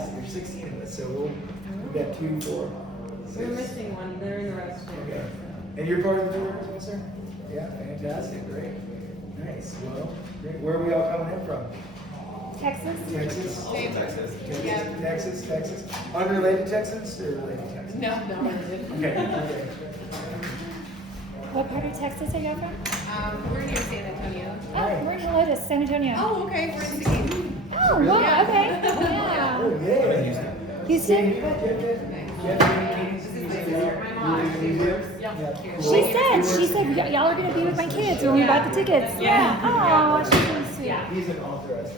fantastic. There's 16 of us, so we've got 2, 4, 6. We're missing one. They're in the restroom. Okay. And you're part of the tour as well, sir? Yeah, fantastic. Great. Nice. Well, great. Where are we all coming in from? Texas? Texas? Same. Texas. Yeah. Texas. Unrelated Texans or related Texans? No, it isn't. Okay. What part of Texas are you from? We're near San Antonio. Oh, we're in Helotes, San Antonio. Oh, okay. We're in San Oh, wow, Yeah. okay. Yeah. Oh, yeah. Houston? She said, y'all are going to be with my kids when we bought the tickets. Yeah. Oh, she's really sweet. Yeah. He's an author.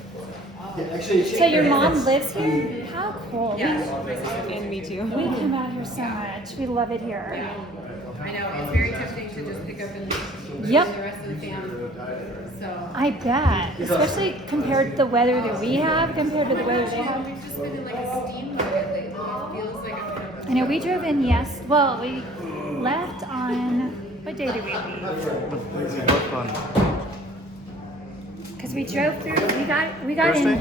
Actually, So your mom lives here? How cool. And me too. We come out here so much. We love it here. I know. It's very tempting to just pick up and leave Yep. the rest of the family. So. I bet. Especially compared to the weather that we have compared to the weather they have. We've just been in like a steam bucket lately. It feels like a I know we drove in, well, we left on, what day did we leave? Because we drove through, we got in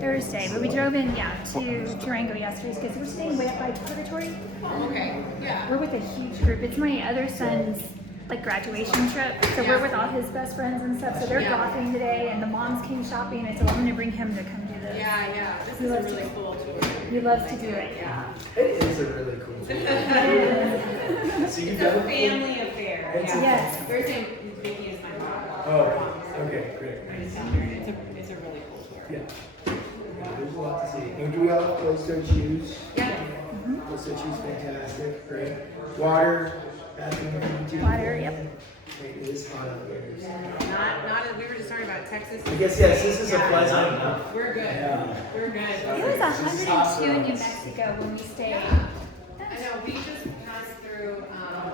Thursday, but we drove in, to Durango yesterday because we're staying way up by Purgatory. Oh, okay. Yeah. We're with a huge group. It's my other son's like graduation trip, so we're with all his best friends and stuff. So they're golfing today, and the moms came shopping. I said, well, I'm gonna bring him to come do this. Yeah. This is a really cool tour. He loves to do it. Yeah. It is a really cool tour. So you've It's a family affair. Yes. Thursday, Vicky is my mom. Oh, okay, great. It's a really cool tour. Yeah. There's a lot to see. And do we all have closed-toe shoes? Yeah. Closed-toe shoes, fantastic. Great. Water, bathroom. Water, yep. It is hot out there. Not we were just talking about Texas. I guess, yes, this is a pleasant enough. We're good. Yeah. We're good. It was 102 in New Mexico when we stayed. I know, we just passed through,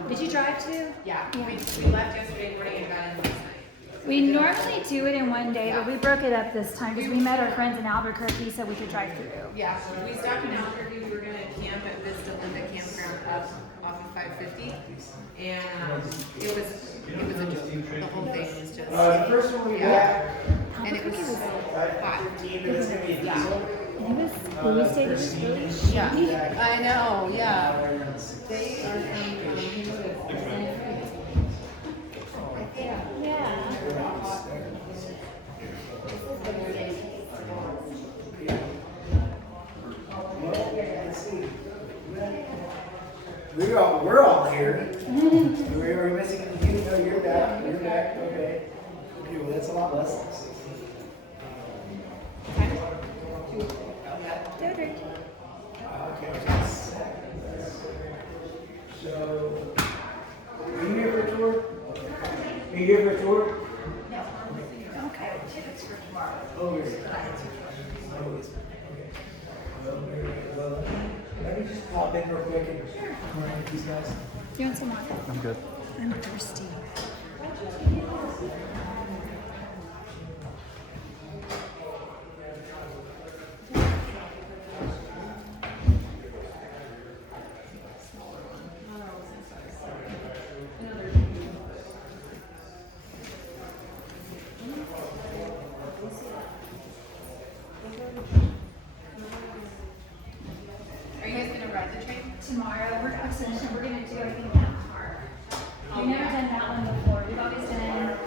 Did you drive too? yeah, we left yesterday morning and got in last night. We normally do it in one day, but we broke it up this time because we met our friends in Albuquerque so we could drive through. Yeah, we stopped in Albuquerque, we were gonna camp at Vista Linda Campground up off of 550. And it was a joke. The whole thing was just, The first one we got, and it was so hot. it's going to be a diesel. When we stayed, it was really shitty. Yeah, I know, yeah. They are from, Yeah. We're all here. We're missing you. No, you're back. You're back. Okay. Okay, well, that's a lot less. Okay. So, are you here for a tour? Are you here for a tour? Okay. Oh, yes. Oh, yes. Okay. Well, let me just pop in real quick and connect these guys. You want some water? I'm good. I'm thirsty. are you guys gonna ride the train? Tomorrow, we're going to do everything in that park. We've never done that one before. We've always done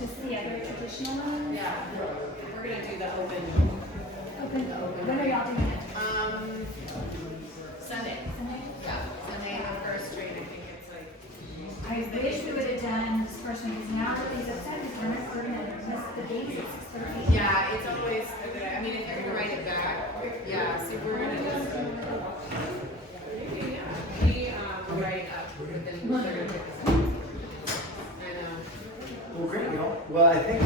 just the other traditional ones. Yeah, we're gonna do the open. When are y'all doing it? Sunday. Sunday? Yeah, Sunday, the first train, I think it's like. I wish we would have done this first one because now everything's upset because we're going to miss the dates at 6:30. Yeah, it's always a good, I mean, if you're gonna write it back, yeah, so we're gonna just. We, write up within 30 minutes. I know. Well, great, y'all. Well, I think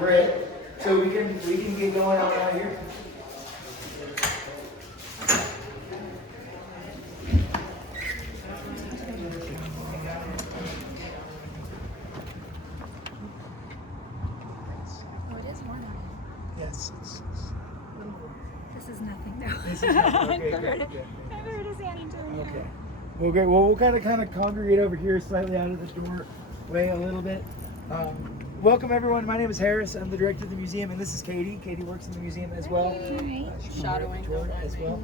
we're it. So we can get going on out here. Oh, it is warm. Yes. This is nothing though. This is nothing. Okay, Compared good, to San Antonio. Okay. Well, great. Well, we'll kind of congregate over here, slightly out of the doorway a little bit. welcome everyone. My name is Harris. I'm the director of the museum, and this is Katie. Katie works in the museum as well. Alright. Shadowing Tour as well.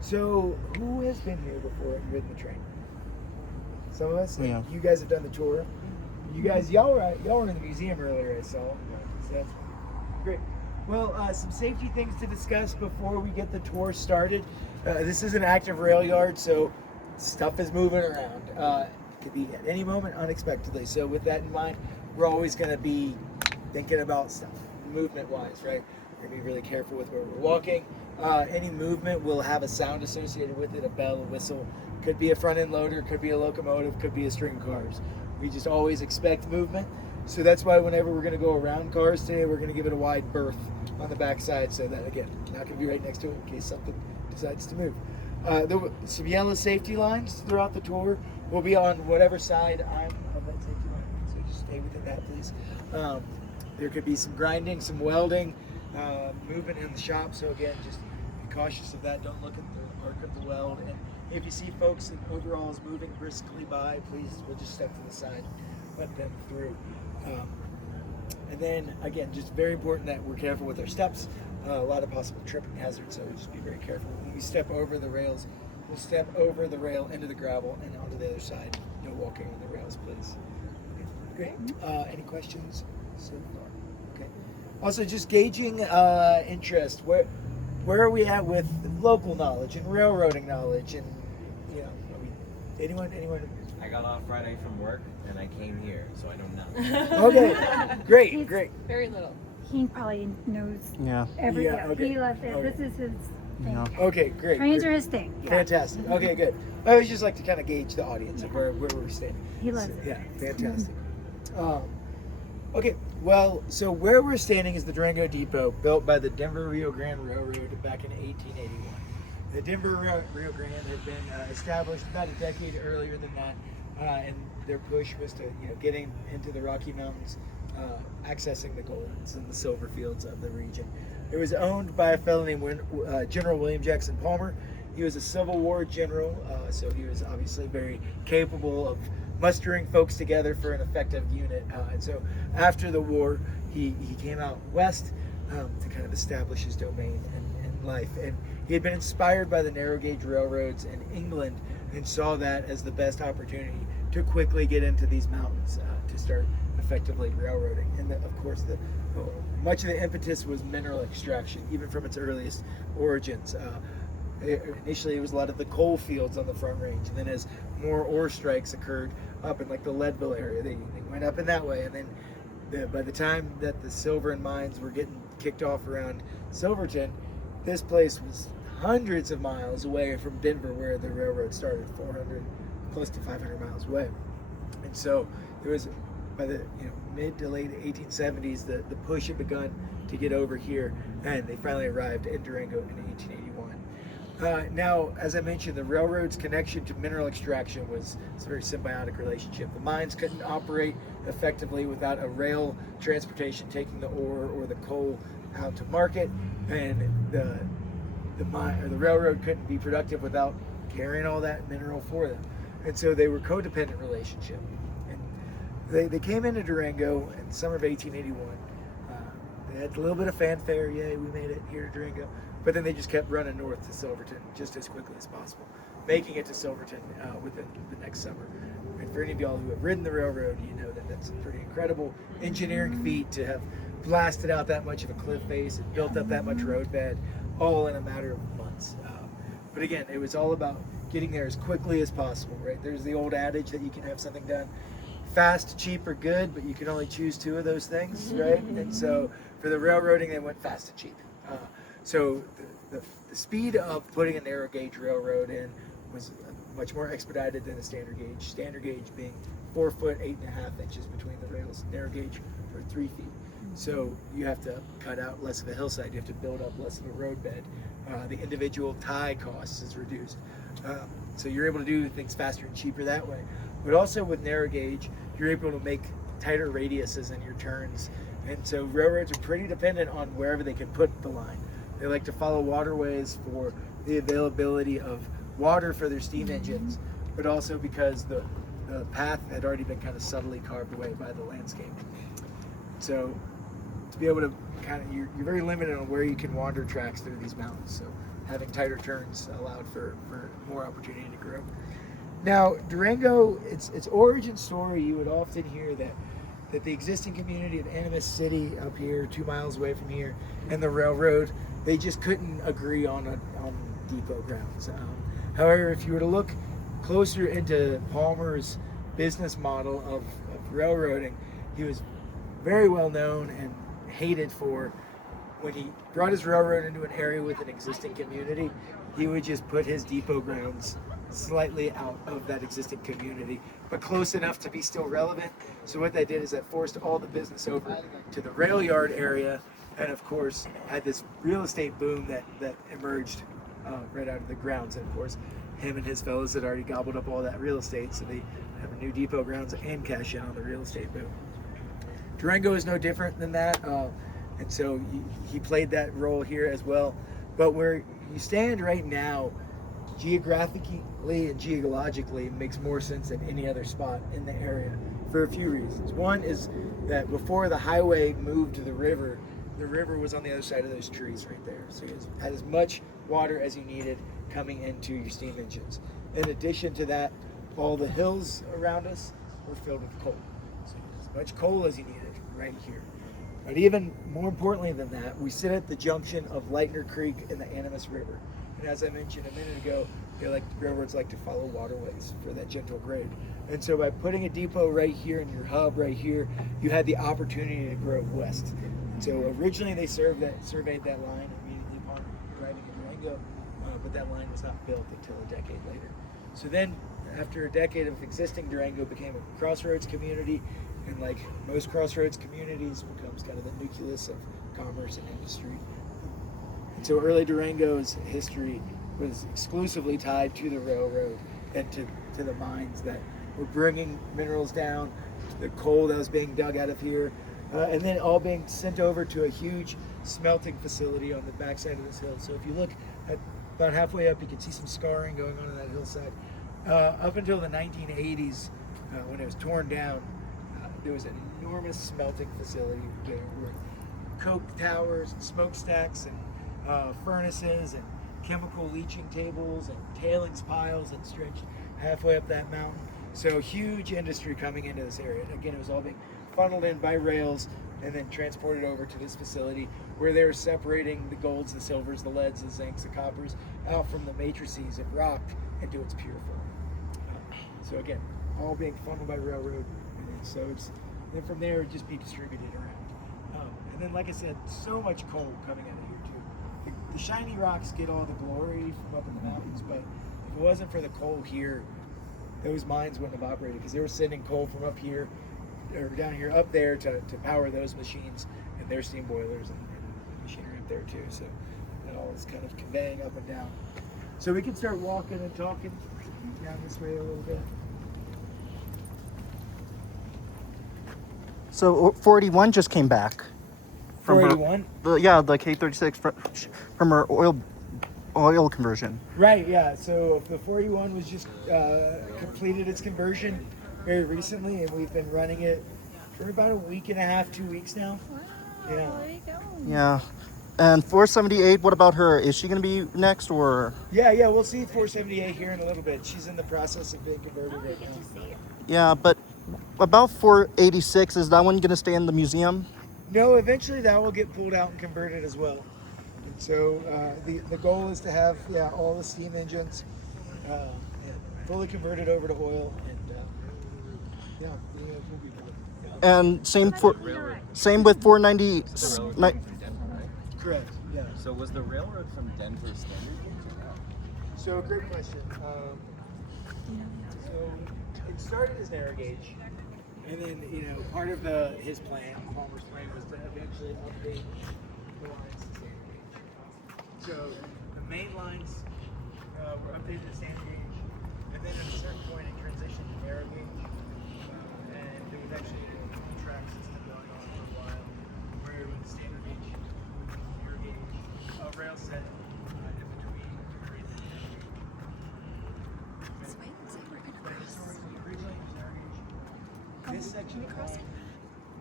So who has been here before and ridden the train? Some of us. Yeah. You guys have done the tour. You guys, y'all were in the museum earlier, I saw. So that's great. Well, some safety things to discuss before we get the tour started. This is an active rail yard, so stuff is moving around. It could be at any moment unexpectedly. So with that in mind, we're always going to be thinking about stuff, movement-wise, right? We're going to be really careful with where we're walking. Any movement will have a sound associated with it, a bell, a whistle. Could be a front-end loader, could be a locomotive, could be a string of cars. We just always expect movement. So that's why whenever we're going to go around cars today, we're going to give it a wide berth on the backside so that, again, not going to be right next to it in case something decides to move. There were some yellow safety lines throughout the tour. We'll be on whatever side I'm of that safety line, so just stay within that, please. There could be some grinding, some welding, movement in the shop. So again, just be cautious of that. Don't look at the arc of the weld. And if you see folks in overalls moving briskly by, please, we'll just step to the side, let them through. And then again, just very important that we're careful with our steps. A lot of possible tripping hazards, so just be very careful. When we step over the rails, we'll step over the rail into the gravel and onto the other side. No walking on the rails, please. Okay, great. Any questions so far? Okay. Also, just gauging interest. Where are we at with local knowledge and railroading knowledge? And anyone? I got off Friday from work and I came here, so I don't know. Okay, great. Very little. He probably knows Yeah. everything. Yeah, okay. He loves it. Okay. This is his thing. Yeah. Okay, great. Trains great. are his thing. Yeah. Fantastic. Okay, good. I always just like to kind of gauge the audience of where we're standing. He loves So, it. yeah, fantastic. Okay, well, so where we're standing is the Durango Depot, built by the Denver Rio Grande Railroad back in 1881. The Denver Rio Grande had been established about a decade earlier than that, and their push was to, getting into the Rocky Mountains, accessing the golds and the silver fields of the region. It was owned by a fellow named General William Jackson Palmer. He was a Civil War general, so he was obviously very capable of mustering folks together for an effective unit. And so after the war, he came out west to kind of establish his domain and life. And he had been inspired by the narrow gauge railroads in England and saw that as the best opportunity to quickly get into these mountains to start effectively railroading. And of course, much of the impetus was mineral extraction, even from its earliest origins. Initially, it was a lot of the coal fields on the Front Range, and then as more ore strikes occurred up in like the Leadville area, they went up in that way. And then by the time that the silver mines were getting kicked off around Silverton, this place was hundreds of miles away from Denver, where the railroad started, 400, close to 500 miles away. And so it was by the mid to late 1870s, the push had begun to get over here, and they finally arrived in Durango in 1881. Now, as I mentioned, the railroad's connection to mineral extraction was a very symbiotic relationship. The mines couldn't operate effectively without a rail transportation taking the ore or the coal out to market, and the railroad couldn't be productive without carrying all that mineral for them. And so they were codependent relationship. And they came into Durango in the summer of 1881. They had a little bit of fanfare, yay, we made it here to Durango. But then they just kept running north to Silverton just as quickly as possible, making it to Silverton within the next summer. And for any of y'all who have ridden the railroad, you know that that's a pretty incredible engineering feat to have blasted out that much of a cliff face and built up that much roadbed, all in a matter of months. But again, it was all about getting there as quickly as possible, right? There's the old adage that you can have something done fast, cheap, or good, but you can only choose two of those things, right? And so for the railroading, they went fast and cheap. So the speed of putting a narrow gauge railroad in was much more expedited than a standard gauge. Standard gauge being 4 foot 8.5 inches between the rails. Narrow gauge for 3 feet. So you have to cut out less of a hillside. You have to build up less of a roadbed. The individual tie costs is reduced. So you're able to do things faster and cheaper that way. But also with narrow gauge, you're able to make tighter radiuses in your turns. And so railroads are pretty dependent on wherever they can put the line. They like to follow waterways for the availability of water for their steam engines, but also because the the path had already been kind of subtly carved away by the landscape. So to be able to you're very limited on where you can wander tracks through these mountains. So having tighter turns allowed for more opportunity to grow. Now, Durango, its origin story, you would often hear that the existing community of Animas City up here, 2 miles away from here, and the railroad, they just couldn't agree on depot grounds. However, if you were to look closer into Palmer's business model of railroading, he was very well known and hated for when he brought his railroad into an area with an existing community, he would just put his depot grounds slightly out of that existing community, but close enough to be still relevant. So what they did is that forced all the business over to the rail yard area, and of course had this real estate boom that emerged right out of the grounds. And of course, him and his fellows had already gobbled up all that real estate, so they have a new depot grounds and cash in on the real estate boom. Durango is no different than that, and so he played that role here as well. But where you stand right now, geographically and geologically, makes more sense than any other spot in the area for a few reasons. One is that before the highway moved to the river was on the other side of those trees right there. So you had as much water as you needed coming into your steam engines. In addition to that, all the hills around us were filled with coal. So you had as much coal as you needed right here. But even more importantly than that, we sit at the junction of Lightner Creek and the Animas River. And as I mentioned a minute ago, railroads like to follow waterways for that gentle grade. And so by putting a depot right here in your hub right here, you had the opportunity to grow west. And so originally they surveyed that line immediately upon arriving in Durango, but that line was not built until a decade later. So then, after a decade of existing, Durango became a crossroads community, and like most crossroads communities, becomes kind of the nucleus of commerce and industry. And so early Durango's history was exclusively tied to the railroad and to the mines that were bringing minerals down, to the coal that was being dug out of here, and then all being sent over to a huge smelting facility on the backside of this hill. So if you look at about halfway up, you can see some scarring going on that hillside. Up until the 1980s, when it was torn down, there was an enormous smelting facility there with coke towers and smokestacks and furnaces and chemical leaching tables and tailings piles that stretched halfway up that mountain. So huge industry coming into this area. And again, it was all being funneled in by rails and then transported over to this facility where they were separating the golds, the silvers, the leads, the zincs, the coppers out from the matrices of rock into its pure form. So again, all being funneled by railroad. And so then from there, it would just be distributed around. And then, like I said, so much coal coming out of here too. The shiny rocks get all the glory from up in the mountains, but if it wasn't for the coal here, those mines wouldn't have operated because they were sending coal from up here or down here up there to power those machines and their steam boilers and machinery up there too. So that all is kind of conveying up and down. So we can start walking and talking down this way a little bit. So 481 just came back. From 481? The K36 from her oil conversion. Right, yeah. So the 481 was just completed its conversion very recently, and we've been running it for about a week and a half, 2 weeks now. Wow, Yeah. there you go. Yeah. And 478, what about her? Is she going to be next or? Yeah, we'll see 478 here in a little bit. She's in the process of being converted right now. Yeah, but about 486, is that one going to stay in the museum? No, eventually that will get pulled out and converted as well. And so the goal is to have all the steam engines fully converted over to oil, and we'll be good. And same with 490. From Denver, right? Correct. Yeah. So was the railroad from Denver standard gauge or not? So great question. So it started as narrow gauge, and then part of his plan, Palmer's plan, was to eventually update the lines to standard gauge. So the main lines were updated to standard gauge, and then at a certain point it transitioned to narrow gauge, and there was actually a contract system going on for a while, where with the standard gauge, narrow gauge, a rail set in between. Originally, it was this section across.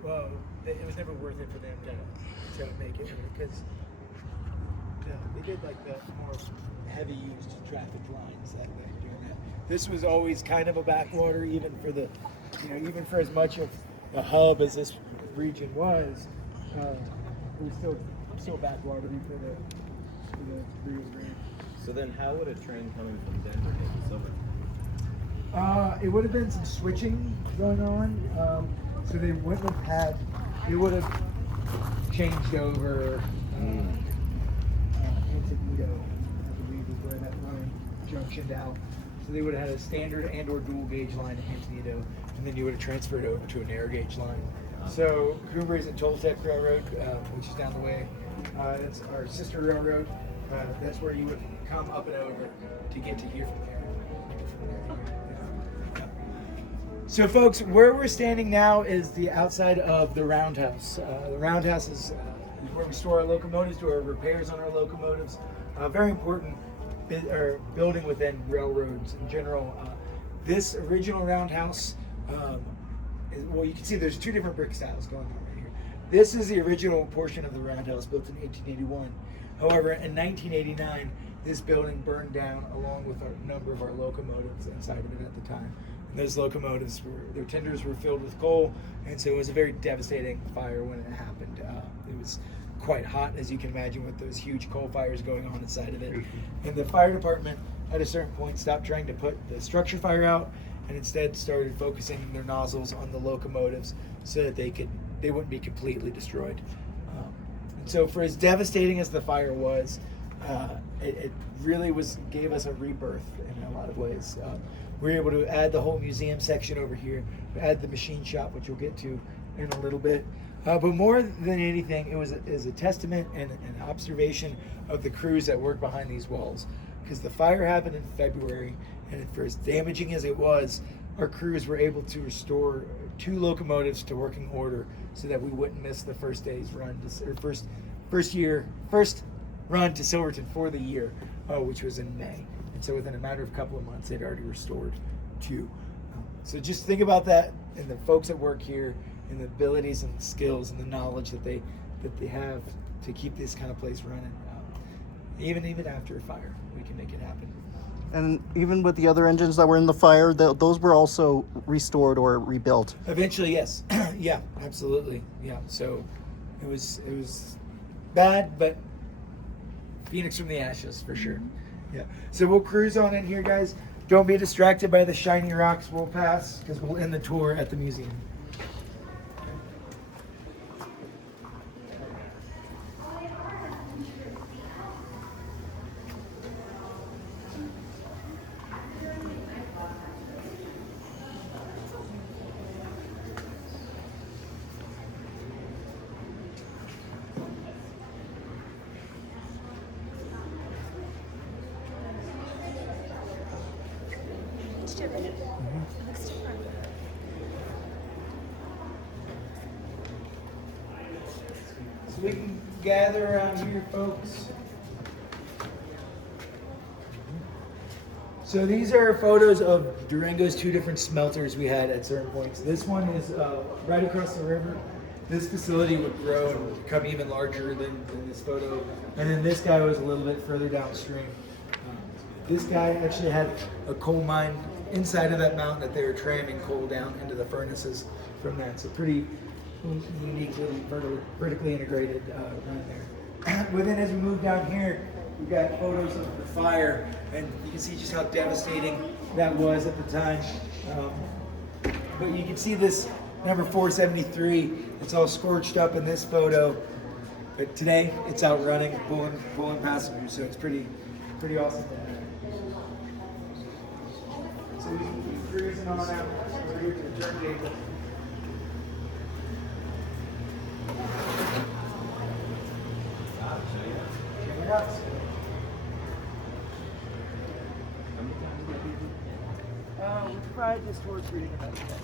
Well, it was never worth it for them to make it because they did like the more heavy used traffic lines that they were doing that. This was always kind of a backwater, even for the, even for as much of the hub as this region was, it was still backwater for the Rio Grande. So then, how would a train coming from Denver get to Silverton? It would have been some switching going on, so they wouldn't have had. They would have changed over. Antignido, I believe, is where that line junctioned out. So they would have had a standard and/or dual gauge line at Antignido, and then you would have transferred over to a narrow gauge line. So Cumbres and Toltec Railroad, which is down the way, that's our sister railroad. That's where you would come up and over to get to here from there. So folks, where we're standing now is the outside of the Roundhouse. The Roundhouse is where we store our locomotives, do our repairs on our locomotives. Very important building within railroads in general. This original Roundhouse, well, you can see there's two different brick styles going on right here. This is the original portion of the Roundhouse built in 1881. However, in 1989, this building burned down along with a number of our locomotives inside of it at the time. And those locomotives, their tenders were filled with coal, and so it was a very devastating fire when it happened. It was quite hot, as you can imagine, with those huge coal fires going on inside of it. And the fire department, at a certain point, stopped trying to put the structure fire out, and instead started focusing their nozzles on the locomotives so that they wouldn't be completely destroyed. And so, for as devastating as the fire was, it really gave us a rebirth in a lot of ways. We were able to add the whole museum section over here, add the machine shop, which we'll get to in a little bit. But more than anything, it was a testament and an observation of the crews that work behind these walls. Because the fire happened in February, and for as damaging as it was, our crews were able to restore 2 locomotives to working order so that we wouldn't miss the first day's run, first run to Silverton for the year, which was in May. And so within a matter of a couple of months, they'd already restored 2. So just think about that, and the folks that work here, and the abilities and the skills and the knowledge that they have to keep this kind of place running. Even after a fire, we can make it happen. And even with the other engines that were in the fire, those were also restored or rebuilt. Eventually, yes. Yeah, absolutely. Yeah. So it was bad, but Phoenix from the ashes for sure. Yeah. So we'll cruise on in here, guys. Don't be distracted by the shiny rocks. We'll pass because we'll end the tour at the museum. So we can gather around here, folks. So these are photos of Durango's 2 different smelters we had at certain points. This one is right across the river. This facility would grow and become even larger than this photo. And then this guy was a little bit further downstream. This guy actually had a coal mine inside of that mountain that they were tramming coal down into the furnaces from that. So pretty unique little vertically integrated run there. But then as we move down here, we've got photos of the fire, and you can see just how devastating that was at the time. But you can see this number 473, it's all scorched up in this photo. But today, it's out running, pulling passengers, so it's pretty awesome. So we can keep cruising on out over here to the turntable. Check it out. We probably just towards reading about that.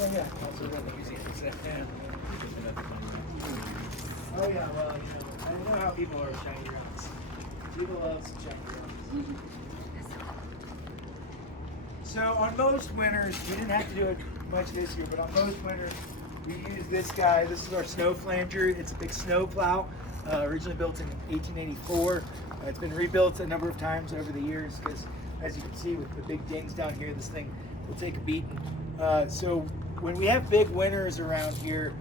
Oh yeah, also got the museum set down. Oh yeah, well, I know how people are with shiny rocks. People love some shiny rocks. So on most winters, we didn't have to do it much this year, but on most winters, we use this guy. This is our snow flanger. It's a big snow plow, originally built in 1884. It's been rebuilt a number of times over the years because, as you can see with the big dings down here, this thing will take a beating. So when we have big winters around here,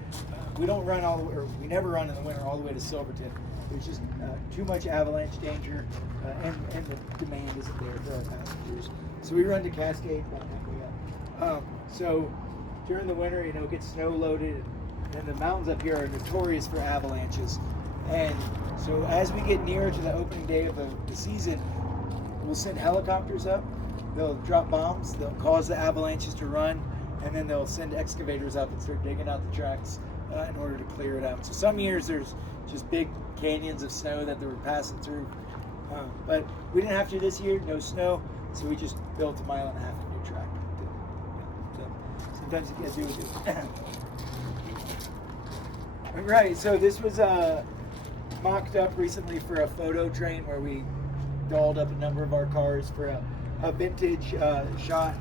we don't run all the way, or we never run in the winter all the way to Silverton. There's just too much avalanche danger, and the demand isn't there for our passengers. So we run to Cascade about halfway up. So during the winter, it gets snow loaded, and the mountains up here are notorious for avalanches. And so as we get nearer to the opening day of the season, we'll send helicopters up. They'll drop bombs. They'll cause the avalanches to run, and then they'll send excavators up and start digging out the tracks in order to clear it out. So some years there's just big canyons of snow that they were passing through. But we didn't have to this year, no snow, so we just built 1.5 miles of new track. So sometimes you can't do it. Right, so this was mocked up recently for a photo train where we dolled up a number of our cars for a vintage shot.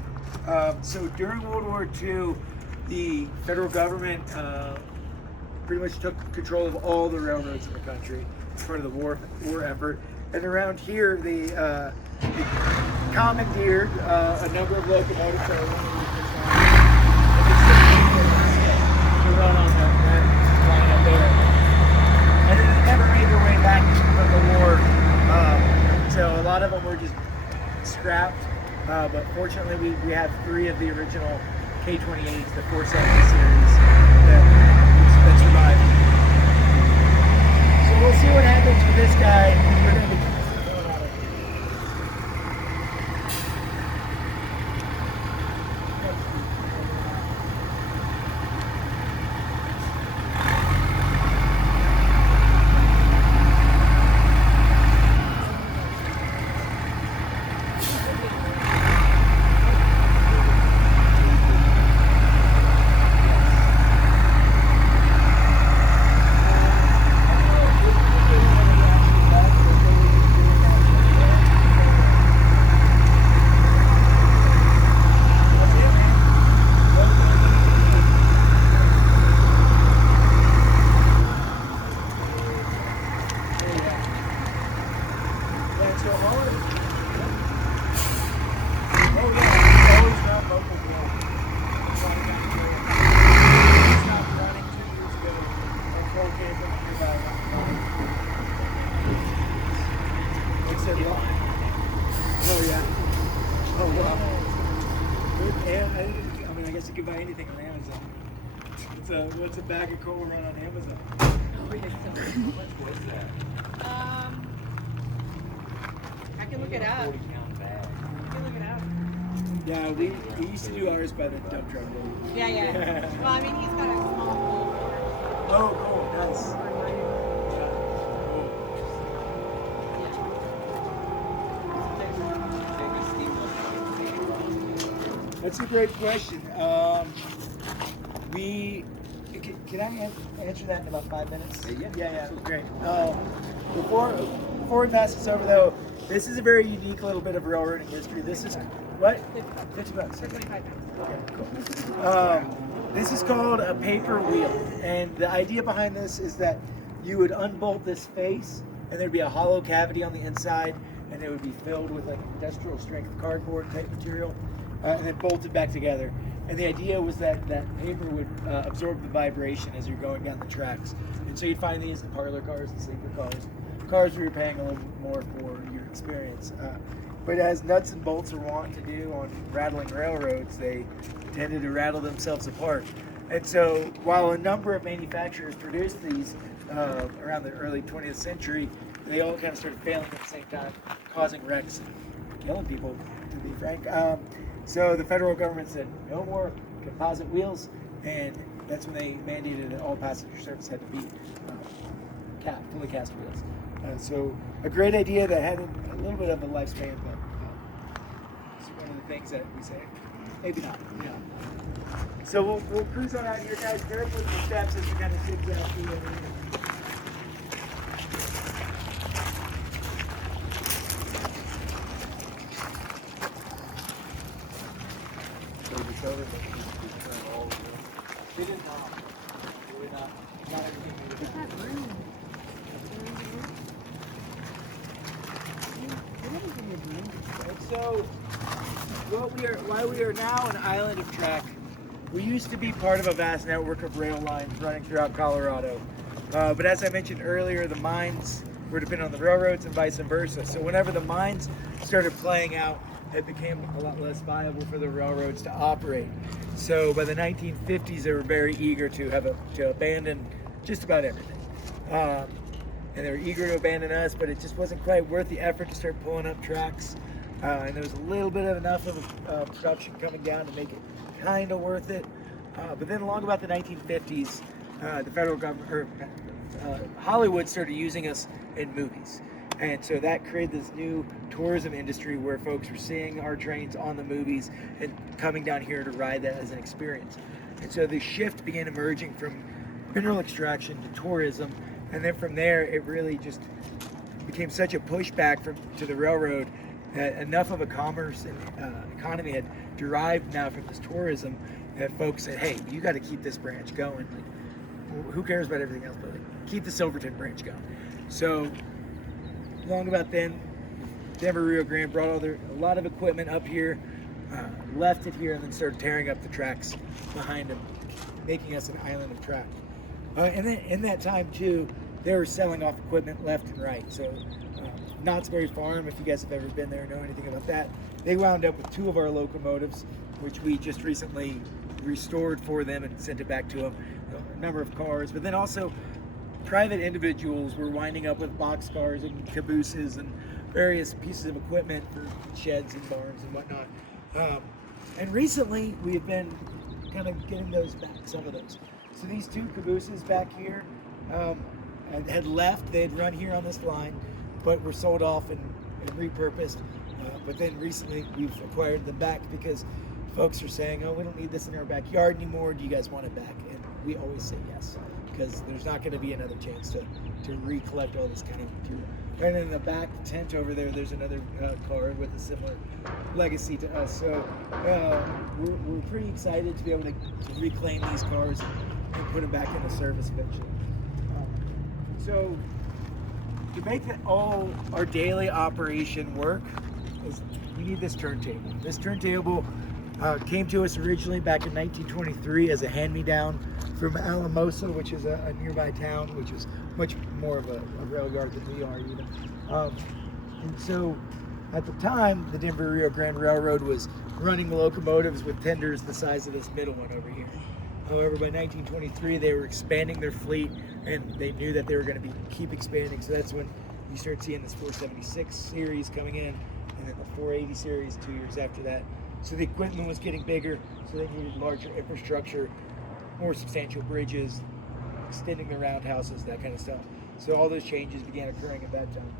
So during World War II, the federal government pretty much took control of all the railroads in the country as part of the war effort. And around here, they commandeered a number of locomotives that were to run on that line up there. And then they never made their way back from the war. So a lot of them were just scrapped. But fortunately, we have 3 of the original K-28s, the 470 series, that survived. So we'll see what happens with this guy. We're going to be you can buy anything on Amazon. What's a bag of Cola Run on Amazon? Oh, yeah. How much was that? I can look it up. 40-pound bag. I can look it up. Yeah, we used to do ours by the dump truck. Yeah. Well, I mean, he's got a small Oh, nice. That's a great question. Can I answer that in about 5 minutes? Yeah, great. Before we pass this over, though, this is a very unique little bit of railroading history. This is what? 50 bucks. 25 Okay, cool. This is called a paper wheel, and the idea behind this is that you would unbolt this face, and there'd be a hollow cavity on the inside, and it would be filled with like industrial strength cardboard type material, and then bolted back together. And the idea was that that paper would absorb the vibration as you're going down the tracks. And so you'd find these in parlor cars and sleeper cars where you're paying a little bit more for your experience. But as nuts and bolts are wont to do on rattling railroads, they tended to rattle themselves apart. And so while a number of manufacturers produced these around the early 20th century, they all kind of started failing at the same time, causing wrecks and killing people, to be frank. So the federal government said no more composite wheels, and that's when they mandated that all passenger service had to be fully cast wheels. So a great idea that had a little bit of a lifespan, but it's one of the things that we say, maybe not. Yeah. So we'll cruise on out here, guys. Careful with the steps as we kind of zigzag through over here. at that room. And so, why we are now an island of track. We used to be part of a vast network of rail lines running throughout Colorado. But as I mentioned earlier, the mines were dependent on the railroads and vice versa. So whenever the mines started playing out, it became a lot less viable for the railroads to operate. So by the 1950s, they were very eager to abandon just about everything. And they were eager to abandon us, but it just wasn't quite worth the effort to start pulling up tracks. And there was a little bit of enough of production coming down to make it kind of worth it. But then along about the 1950s, the federal government, Hollywood started using us in movies. And so that created this new tourism industry where folks were seeing our trains on the movies and coming down here to ride that as an experience. And so the shift began emerging from mineral extraction to tourism. And then from there, it really just became such a pushback to the railroad that enough of a commerce and economy had derived now from this tourism that folks said, hey, you got to keep this branch going. Like, who cares about everything else, but like, keep the Silverton branch going. So long about then, Denver Rio Grande brought a lot of equipment up here, left it here, and then started tearing up the tracks behind them, making us an island of track. And then in that time too, they were selling off equipment left and right. So Knott's Berry Farm, if you guys have ever been there or know anything about that, they wound up with 2 of our locomotives, which we just recently restored for them and sent it back to them. A number of cars, but then also private individuals were winding up with boxcars and cabooses and various pieces of equipment for sheds and barns and whatnot. And recently, we've been kind of getting those back, some of those. So these 2 cabooses back here had left. They had run here on this line, but were sold off and repurposed. But then recently, we've acquired them back because folks are saying, oh, we don't need this in our backyard anymore. Do you guys want it back? And we always say yes, because there's not going to be another chance to recollect all this kind of material. And in the back tent over there, there's another car with a similar legacy to us. So we're pretty excited to be able to reclaim these cars and put them back into service eventually. So to make all our daily operation work, we need this turntable. This turntable came to us originally back in 1923 as a hand-me-down from Alamosa, which is a nearby town, which is much more of a rail yard than we are even. And so at the time, the Denver Rio Grande Railroad was running locomotives with tenders the size of this middle one over here. However, by 1923, they were expanding their fleet, and they knew that they were going to keep expanding. So that's when you start seeing this 476 series coming in, and then the 480 series 2 years after that. So the equipment was getting bigger, so they needed larger infrastructure, more substantial bridges, extending the roundhouses, that kind of stuff. So all those changes began occurring at that time.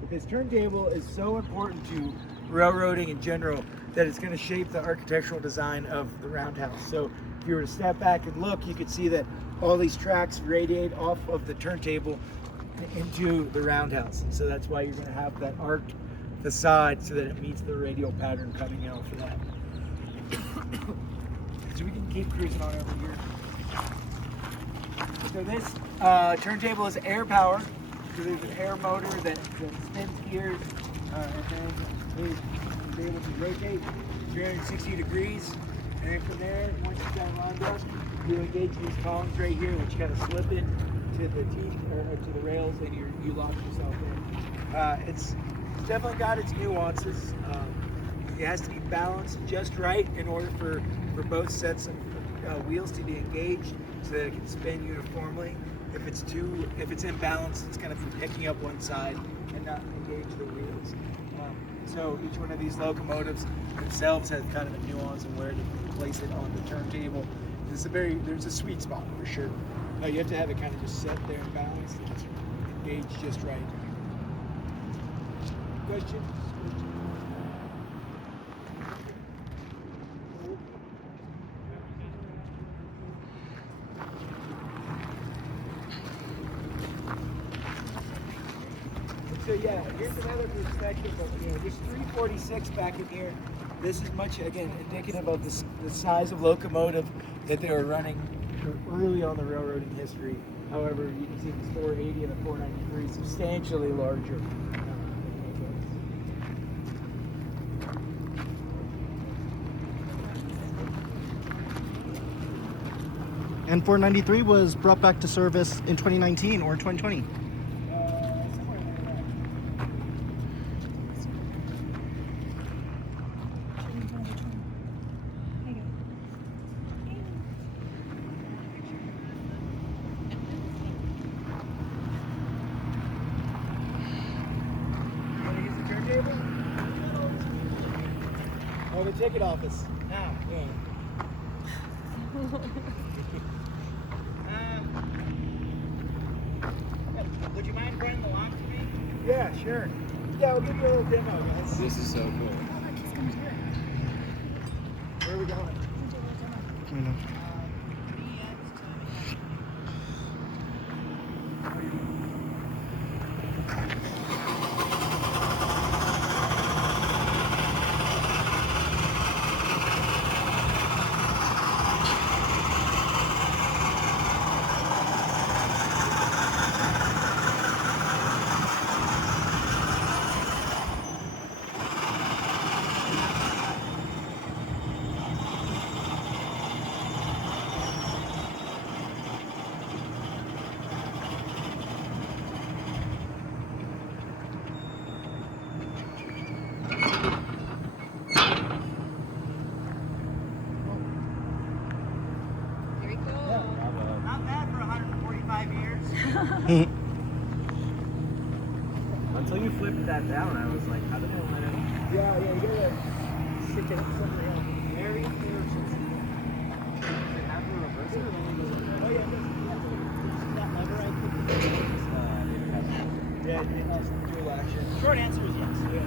But this turntable is so important to railroading in general that it's going to shape the architectural design of the roundhouse. So if you were to step back and look, you could see that all these tracks radiate off of the turntable into the roundhouse. And so that's why you're going to have that arced facade so that it meets the radial pattern coming out for that. So we can keep cruising on over here. So this turntable is air powered. So there's an air motor that spins gears and then is able to rotate 360 degrees. And then from there, once it's down lined up, you engage these columns right here, which kind of slip in to the teeth or to the rails, and you lock yourself in. It's definitely got its nuances. It has to be balanced just right in order for both sets of wheels to be engaged so that it can spin uniformly. If it's imbalanced, it's going to be picking up one side and not engage the wheels. So each one of these locomotives themselves has kind of a nuance of where to place it on the turntable. There's a sweet spot for sure. You have to have it kind of just set there and balanced and it's engaged just right. Questions? So yeah, here's another perspective of, there's 346 back in here. This is much, again, indicative of the size of locomotive that they were running early on the railroad in history. However, you can see the Store 80 and the 493 substantially larger. And 493 was brought back to service in 2019 or 2020. Oh, the ticket office. Now. Yeah. Would you mind running along with me? Yeah, sure. Yeah, we'll give you a little demo, guys. This is so cool. Where are we going? You know. Here we go. Not bad for 145 years. Until you flipped that down, I was like, how did they let it? Yeah, you gotta stick it somewhere else. Very efficient. Does it have a reverser? Oh, yeah, that lever, I think. Yeah, it just dual action. Short answer is yes. Yeah.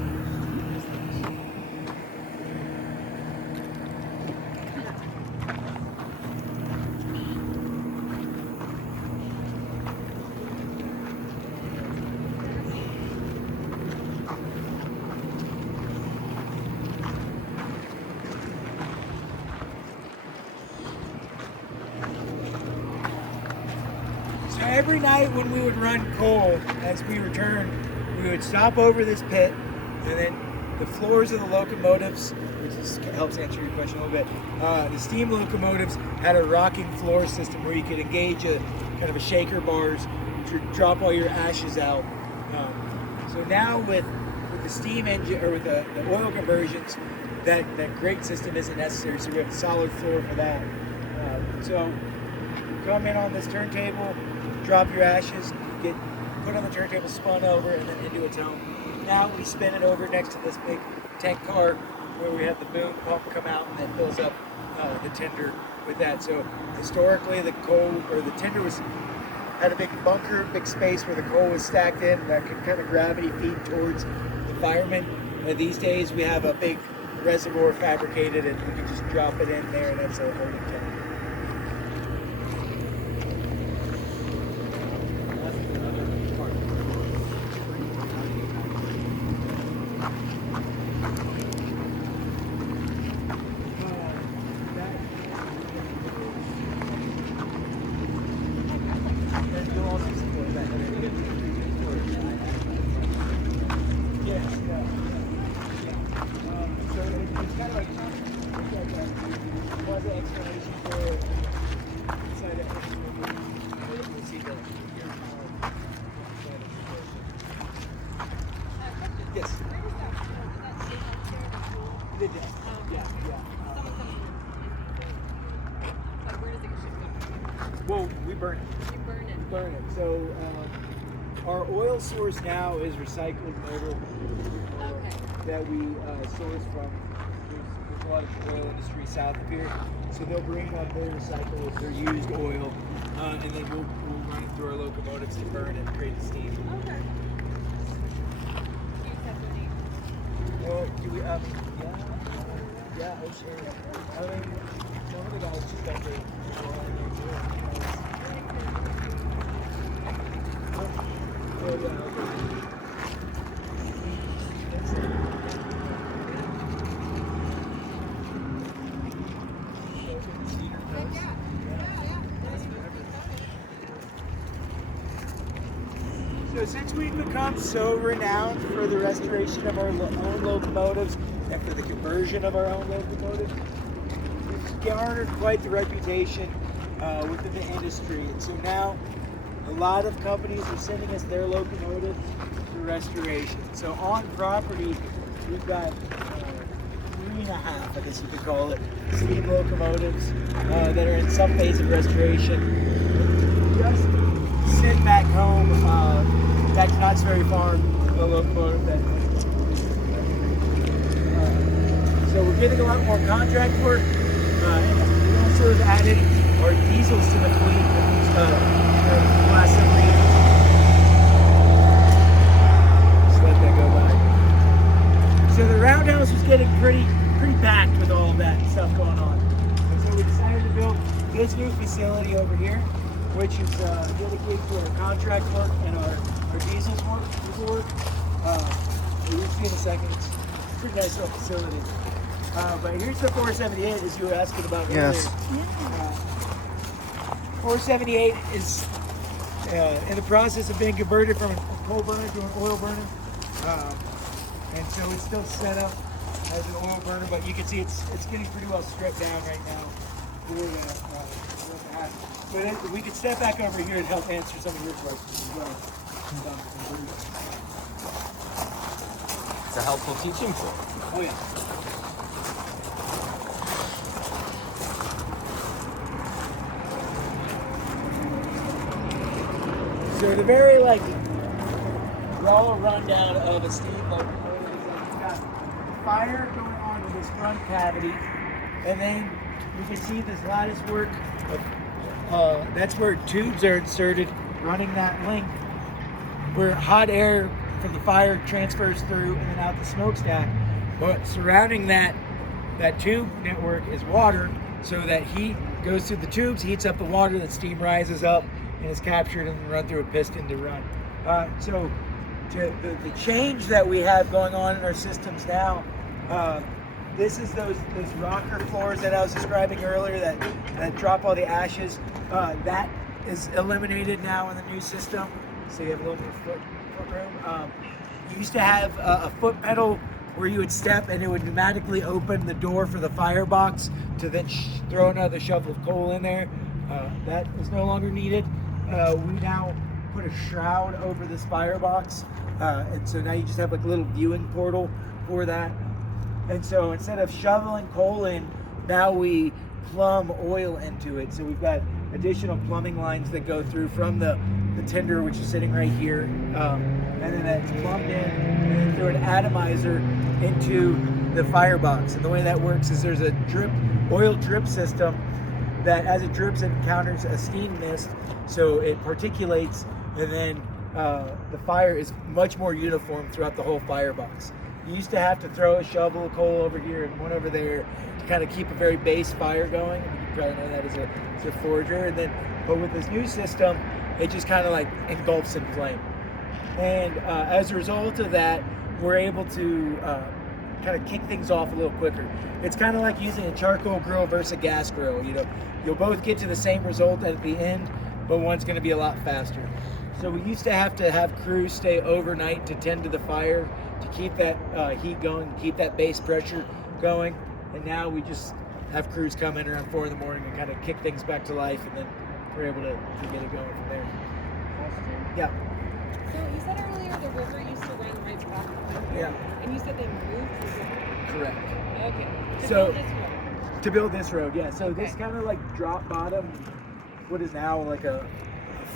So every night when we would run coal, as we returned, we would stop over this pit, and then the floors of the locomotives, helps answer your question a little bit. The steam locomotives had a rocking floor system where you could engage a kind of a shaker bars to drop all your ashes out. So now with the steam engine or with the oil conversions, that grate system isn't necessary. So we have a solid floor for that. So come in on this turntable, drop your ashes, get put on the turntable, spun over, and then into its home. Now we spin it over next to this big tank car where we have the boom pump come out and then fills up the tender with that. So historically, the coal or the tender had a big bunker, big space where the coal was stacked in that could kind of gravity feed towards the firemen. And these days, we have a big reservoir fabricated, and we can just drop it in there, and that's a holding tank. Yes. Well, we burn it. You burn it. Burn it. So our oil source now is recycled motor oil Okay. that we source from. There's a lot of oil industry south of here, so they'll bring up their recycled, their used oil, and then we'll run it through our locomotives to burn and create the steam. Okay. Do you have the name? Do we? Yeah. Oh, sure. I mean, some of the guys just got their. Oh, yeah, okay. So since we've become so renowned for the restoration of our own locomotives and for the conversion of our own locomotives, we've garnered quite the reputation within the industry. And so now a lot of companies are sending us their locomotives for restoration. So on property, we've got 3.5, I guess you could call it, steam locomotives that are in some phase of restoration. Just sent back home, back to Knott's Berry Farm, a locomotive that. So we're getting a lot more contract work. And we also have added our diesels to the fleet for the last several years. Just let that go by. So the Roundhouse was getting pretty packed with all of that stuff going on. And so we decided to build this new facility over here, which is dedicated to our contract work and our diesel work. You'll see in a second. It's a pretty nice little facility. But here's the 478, as you were asking about earlier. Yes. 478 is in the process of being converted from a coal burner to an oil burner. And so it's still set up as an oil burner, but you can see it's getting pretty well stripped down right now. But we could step back over here and help answer some of your questions as well. It's a helpful teaching tool. Oh yeah. So the very raw rundown of a steam locomotive is you've got fire going on in this front cavity, and then you can see this lattice work of, that's where tubes are inserted running that length, where hot air from the fire transfers through and then out the smokestack. But surrounding that tube network is water, so that heat goes through the tubes, heats up the water, that steam rises up and is captured and run through a piston to run. So the change that we have going on in our systems now, this is those rocker floors that I was describing earlier that drop all the ashes. That is eliminated now in the new system, so you have a little more foot room. You used to have a foot pedal where you would step and it would pneumatically open the door for the firebox to then throw another shovel of coal in there. That is no longer needed. We now put a shroud over this firebox, and so now you just have like a little viewing portal for that. And so instead of shoveling coal in, now we plumb oil into it. So we've got additional plumbing lines that go through from the tender, which is sitting right here, and then that's plumbed in and then through an atomizer into the firebox. And the way that works is there's a oil drip system that as it drips it encounters a steam mist, so it particulates, and then the fire is much more uniform throughout the whole firebox. You used to have to throw a shovel of coal over here and one over there to kind of keep a very base fire going. You probably know that as a forger. But with this new system, it just kind of like engulfs in flame. And as a result of that, we're able to kind of kick things off a little quicker. It's kind of like using a charcoal grill versus a gas grill. You'll both get to the same result at the end, but one's going to be a lot faster. So we used to have crews stay overnight to tend to the fire, to keep that heat going, to keep that base pressure going. And now we just have crews come in around 4 in the morning and kind of kick things back to life, and then we're able to get it going from there. Question. Yeah. So you said earlier the river used to run right back through here. Yeah. And you said they moved the river. Correct. Okay. To So- build this road. To build this road, yeah. So this Okay. kind of like drop bottom, what is now like a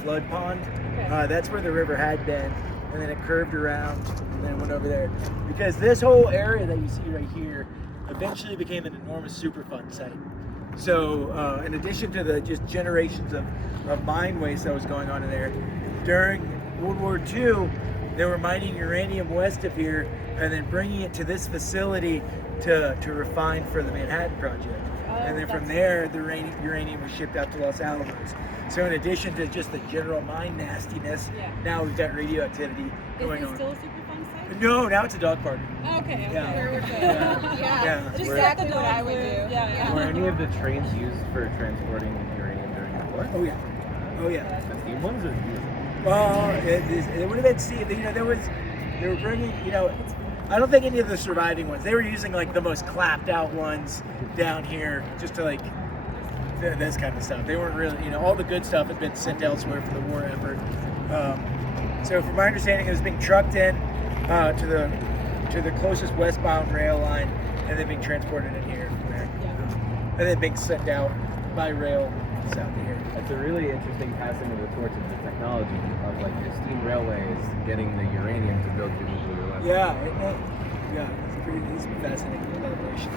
flood pond. Okay. That's where the river had been, and then it curved around and then went over there. Because this whole area that you see right here eventually became an enormous Superfund site. So in addition to the just generations of mine waste that was going on in there, during World War II, they were mining uranium west of here and then bringing it to this facility to refine for the Manhattan Project. And then from there, the uranium was shipped out to Los Alamos. So in addition to just the general mine nastiness, Yeah. now we've got radioactivity going Is on. this still a Superfund site? No, now it's a dog park. Okay. Yeah. Where would Yeah. Just Where- exactly what I would do. Yeah. Were any of the trains used for transporting uranium during the war? Oh yeah. Oh yeah. The steam ones or diesel? Well, it would have been steep. You know, they were bringing, you know, I don't think any of the surviving ones. They were using like the most clapped out ones down here, just to like this kind of stuff. They weren't really, you know, all the good stuff had been sent elsewhere for the war effort. So, from my understanding, it was being trucked in to the closest westbound rail line, and then being transported in here from there, and then being sent out by rail south of here. It's a really interesting passing of the torch of the technology of like the steam railways getting the uranium to build your nuclear weapons. Yeah, it's fascinating collaboration.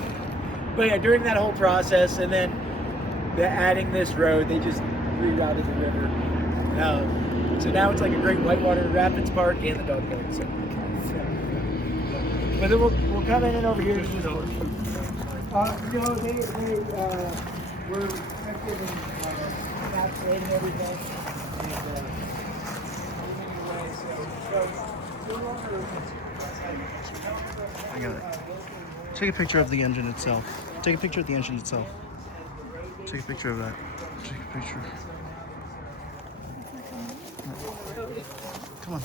But yeah, during that whole process, and then adding this road, they just rerouted the river. So now it's like a great whitewater rapids park and the dog park. So, but then we'll come in and over here. No, they were effective in evacuating everything. And I got it. Take a picture of the engine itself. Take a picture of the engine itself. Take a picture of that. Take a picture. Come on.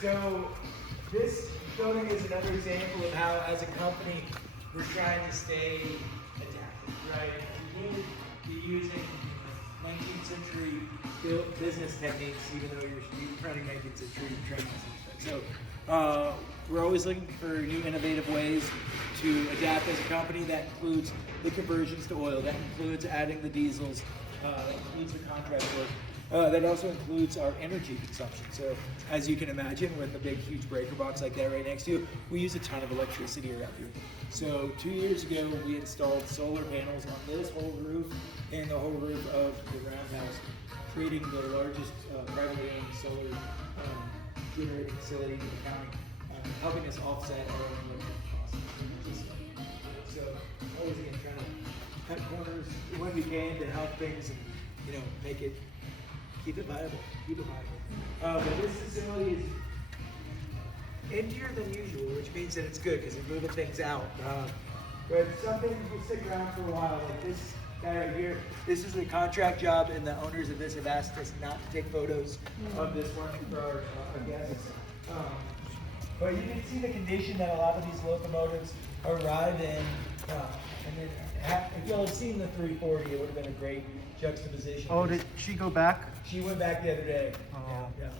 So this building is another example of how, as a company, we're trying to stay adaptive, right? You need to be using 19th century business techniques, even though you're running 19th century trains and stuff. So we're always looking for new innovative ways to adapt as a company. That includes the conversions to oil. That includes adding the diesels. That includes the contract work. That also includes our energy consumption. So as you can imagine, with a big, huge breaker box like that right next to you, we use a ton of electricity around here. So 2 years ago, we installed solar panels on this whole roof and the whole roof of the Roundhouse, creating the largest privately owned solar generating facility in the county, helping us offset our own electric costs. So always again trying to cut corners when we can to help things and, you know, make it, keep it viable. But this facility is emptier than usual, which means that it's good because it's moving things out. But some things will stick around for a while, like this guy right here. This is a contract job, and the owners of this have asked us not to take photos of this one for our guests. But you can see the condition that a lot of these locomotives arrive in. And then, if y'all had seen the 340, it would have been a great juxtaposition. Oh, did she go back? She went back the other day. Oh. Yeah.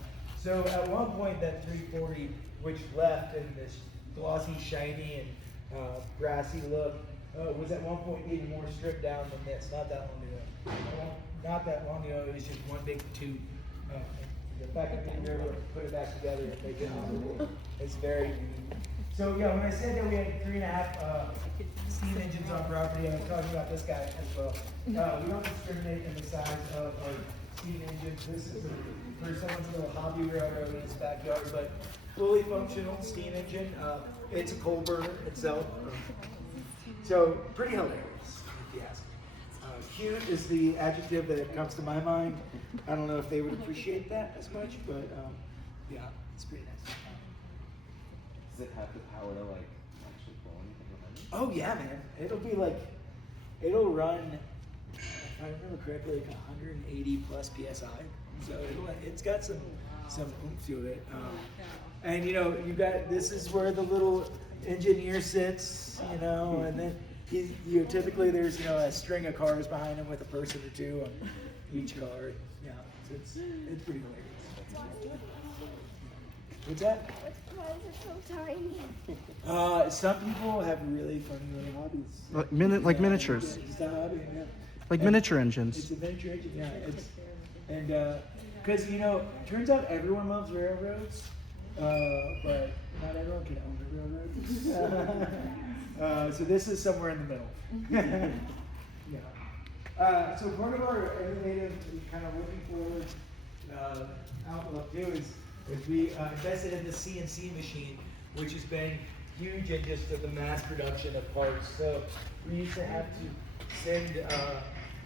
So at one point, that 340, which left in this glossy, shiny, and brassy look, was at one point even more stripped down than this. Not that long ago. Not that long ago. It was just one big tube. The fact that we were able to put it back together and make it operable, it's very unique. So yeah, when I said that we had 3.5 steam engines on property, I was talking about this guy as well. We don't discriminate in the size of our steam engines. This is for someone's little hobby railroad in his backyard, but fully functional steam engine. It's a coal burner itself. So pretty hilarious, if you ask me. Cute is the adjective that comes to my mind. I don't know if they would appreciate that as much, but yeah, it's pretty nice. Does it have the power to like actually pull anything behind it? Oh yeah, man. It'll be like, it'll run, if I remember correctly, like 180 plus PSI. So it's got some oomph to it. And you know, this is where the little engineer sits, you know, and then typically there's, you know, a string of cars behind him with a person or two on each car. Yeah, so it's pretty hilarious. What's that? Why is it so tiny? Some people have really funny little hobbies. Like miniatures. It's a hobby, yeah. Like miniature engines. It's a miniature engine, yeah. Because, you know, turns out everyone loves railroads, but not everyone can own a railroad. So this is somewhere in the middle. Yeah. So part of our innovative, kind of looking forward outlook too is we invested in the CNC machine, which has been huge in just the mass production of parts. So we used to have to send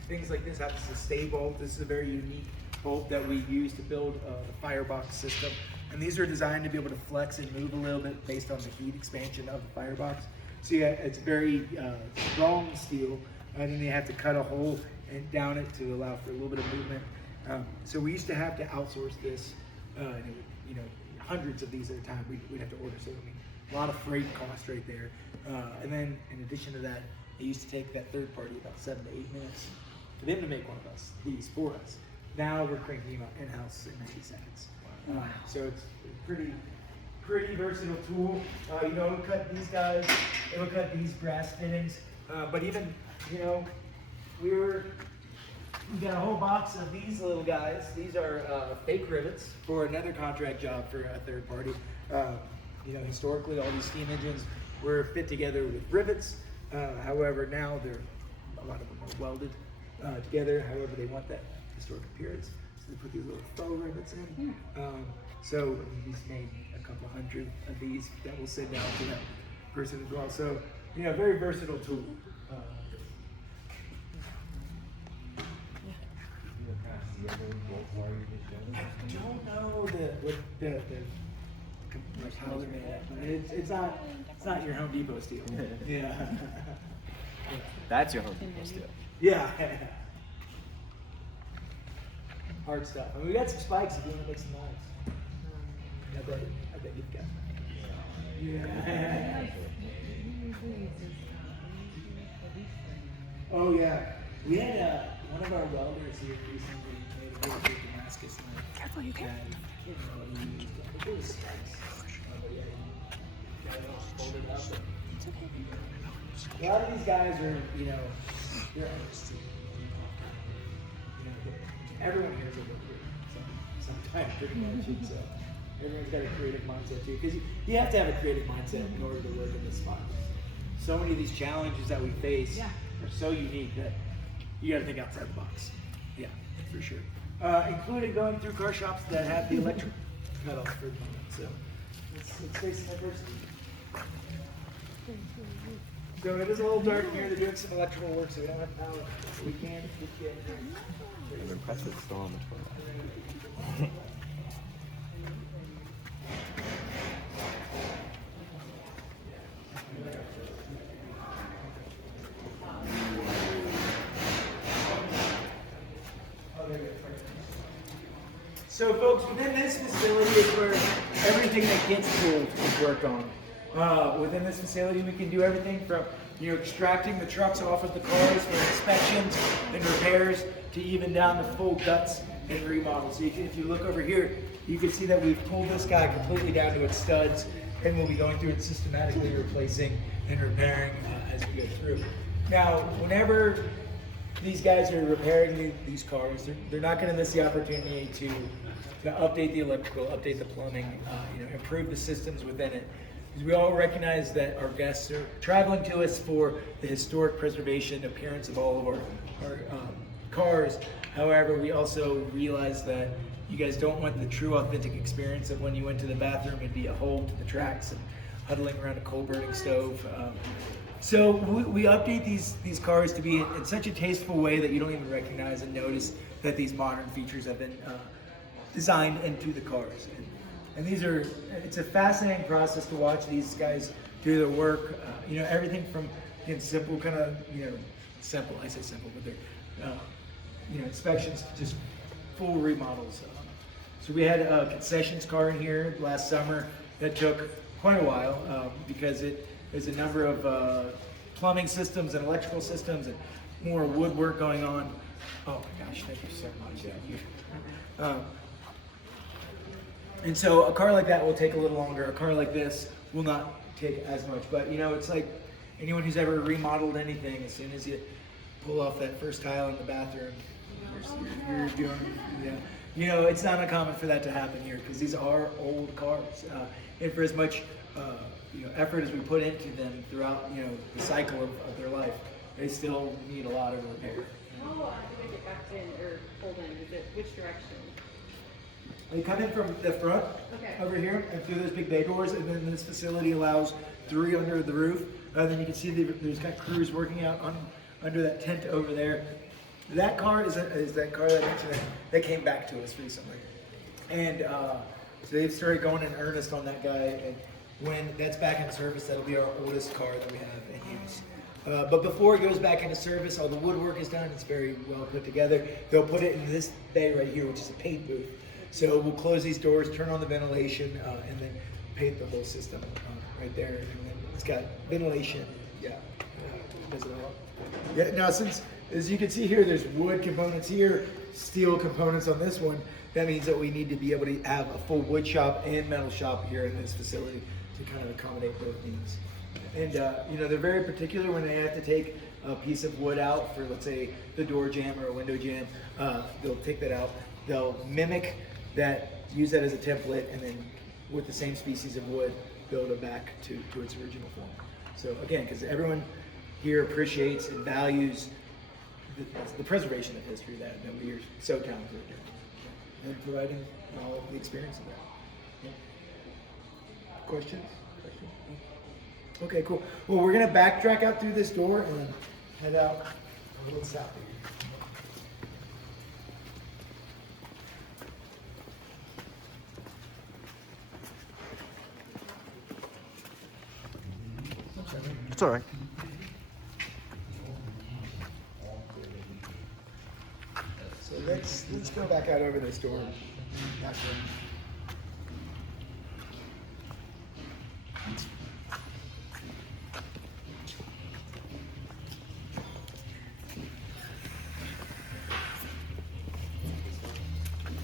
things like this out to stay bolt. This is a very unique bolt that we use to build the firebox system. And these are designed to be able to flex and move a little bit based on the heat expansion of the firebox. So yeah, it's very strong steel, and then you have to cut a hole and down it to allow for a little bit of movement. So we used to have to outsource this, and it would, you know, hundreds of these at a time. We'd have to order. So I mean, a lot of freight cost right there. And then in addition to that, it used to take that third party about 7 to 8 minutes for them to make one of these for us. Now we're cranking them out in-house in 90 seconds. So it's a pretty versatile tool. You know, it'll cut these guys, it'll cut these brass fittings, but even, you know, we got a whole box of these little guys. These are fake rivets for another contract job for a third party. You know, historically, all these steam engines were fit together with rivets. However, now a lot of them are welded together. However, they want that historic appearance, so they put these little faux rivets in. So he's made a couple hundred of these that will send out to that person as well. So, you know, very versatile tool. I don't know like how they're made. It's not your Home Depot steel. Yeah. That's your Home Depot steel. Yeah. Hard stuff. I mean, we got some spikes if you want to make some knives. I bet you've got that. Yeah. Oh yeah. We had one of our welders here recently made a really big Damascus knife. Careful, you can. It was spikes. But yeah, it all folded up. It's okay. A lot of these guys are, you know, they're artists. You know, everyone here is a worker sometime pretty much. And so everyone's got a creative mindset too, because you have to have a creative mindset in order to work in this spot. So many of these challenges that we face are so unique that you got to think outside the box. Yeah, for sure. Including going through car shops that have the electric cut off for the moment. So it's facing adversity. So it is a little dark in here. They're doing some electrical work, so we don't have power. We can get you in here. I'm impressed it's still on the toilet. So folks, within this facility is where everything that gets pulled is worked on. Within this facility, we can do everything from, you know, extracting the trucks off of the cars for inspections and repairs to even down to full guts and remodels. So if you look over here, you can see that we've pulled this guy completely down to its studs, and we'll be going through and systematically replacing and repairing as we go through. Now, whenever these guys are repairing these cars, they're not going to miss the opportunity to update the electrical, update the plumbing, you know, improve the systems within it. Because we all recognize that our guests are traveling to us for the historic preservation appearance of all of our cars. However, we also realize that you guys don't want the true authentic experience of when you went to the bathroom and be a hole to the tracks and huddling around a coal burning stove. So we update these cars to be in such a tasteful way that you don't even recognize and notice that these modern features have been designed into the cars. And these are, it's a fascinating process to watch these guys do their work. You know, everything from, you know, simple kind of, you know, simple, I say simple, but they're, you know, inspections to just full remodels. So we had a concessions car in here last summer that took quite a while because there's a number of plumbing systems and electrical systems and more woodwork going on. Oh my gosh, thank you so much. And so a car like that will take a little longer. A car like this will not take as much. But you know, it's like anyone who's ever remodeled anything, as soon as you pull off that first tile in the bathroom, you're doing, you know, it's not uncommon for that to happen here because these are old cars. And for as much you know, effort as we put into them throughout, you know, the cycle of their life, they still need a lot of repair. How do they get back in or pulled in? Is it which direction? They come in from the front over here and through those big bay doors, and then this facility allows 3 under the roof. And then you can see there's got crews working out under that tent over there. That car is that car that I mentioned that came back to us recently. And so they've started going in earnest on that guy. And when that's back in service, that'll be our oldest car that we have in use. But before it goes back into service, all the woodwork is done. It's very well put together. They'll put it in this bay right here, which is a paint booth. So we'll close these doors, turn on the ventilation, and then paint the whole system right there. And then it's got ventilation. Yeah. Does it all. Yeah. Now, since as you can see here, there's wood components here, steel components on this one. That means that we need to be able to have a full wood shop and metal shop here in this facility to kind of accommodate both needs. And you know, they're very particular when they have to take a piece of wood out for, let's say, the door jamb or a window jamb. They'll take that out. They'll mimic that, use that as a template, and then with the same species of wood, build it back to its original form. So again, because everyone here appreciates and values the preservation of history that we are so talented at doing, and providing all of the experience of that. Yeah. Questions? Okay, cool. Well, we're gonna backtrack out through this door and then head out a little south. It's all right. So let's go back out over this door. Back there.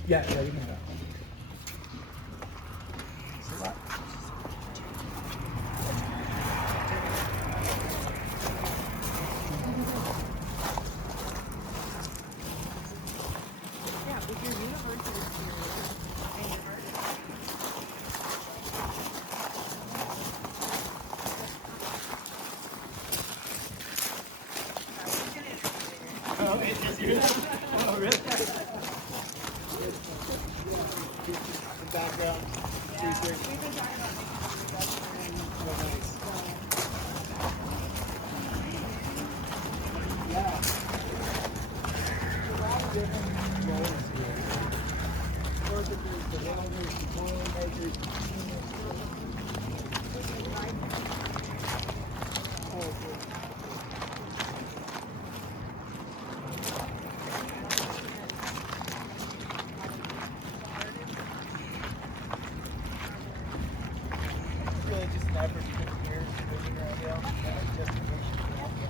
Yeah, you can go. It's a lot. Yeah, with your university experience and your art. Oh, it's you? Oh, really? The background. Yeah, we've been talking about making Oh, nice. Yeah. A lot of different roles here. Carpenters, the welders, the boiler makers. Oh, cool. Really just an effort to get here, moving around here, justification for that.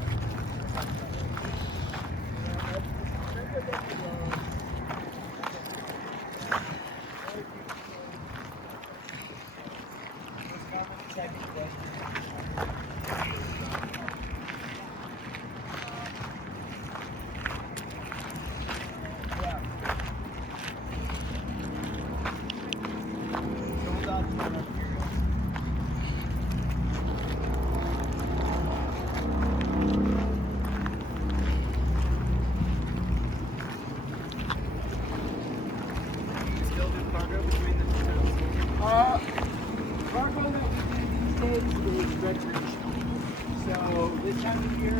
Cargo that we do these days is recreational. So this time of year,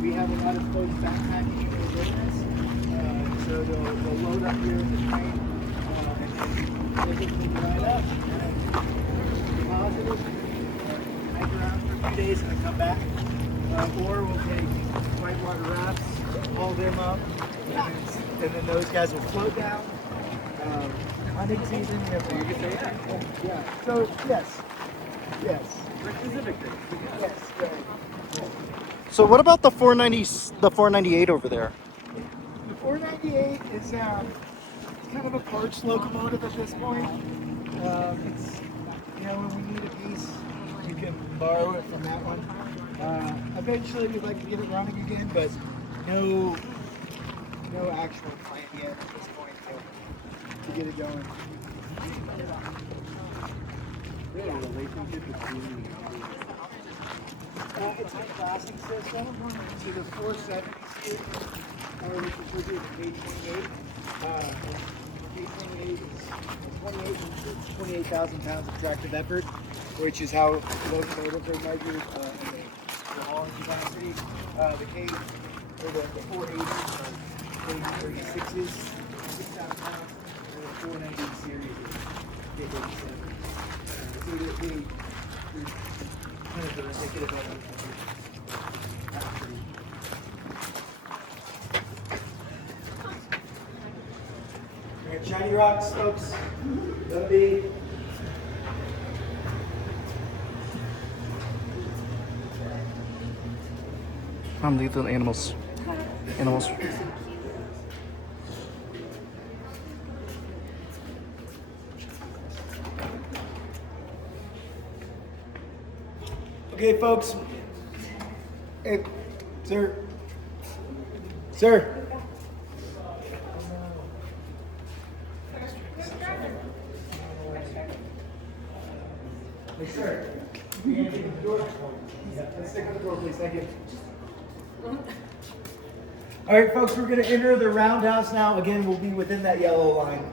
we have a lot of folks backpacking in the wilderness. So they'll load up here at the train, and then they can ride up and deposit it, hike around for a few days and then come back. Or we'll take whitewater rafts, haul them up, and then those guys will float down. Hunting season, you can say that. Yeah. So yes. Specific things. Yes. Right. So what about the 498 over there? The 498 is kind of a parts locomotive at this point. It's, you know, when we need a piece, we can borrow it from that one. Eventually, we'd like to get it running again, but no actual plan yet at this point to get it going. It's a classic system. So the 470 speed, or which is referred to as page 28. Page 28 is 28,000 pounds of tractive effort, which is how locomotives are measured in the hauling capacity. The cage, or the 480 are 36s, 6,000 pounds, and the 490 series is big 87. So they kind of indicative of we got shiny rocks, folks. Let be. Little animals. Animals. Okay, folks. Hey, sir. Sir. Hey, sir. Yeah, let's stick with the door, please. Thank you. All right, folks, we're going to enter the Roundhouse now. Again, we'll be within that yellow line.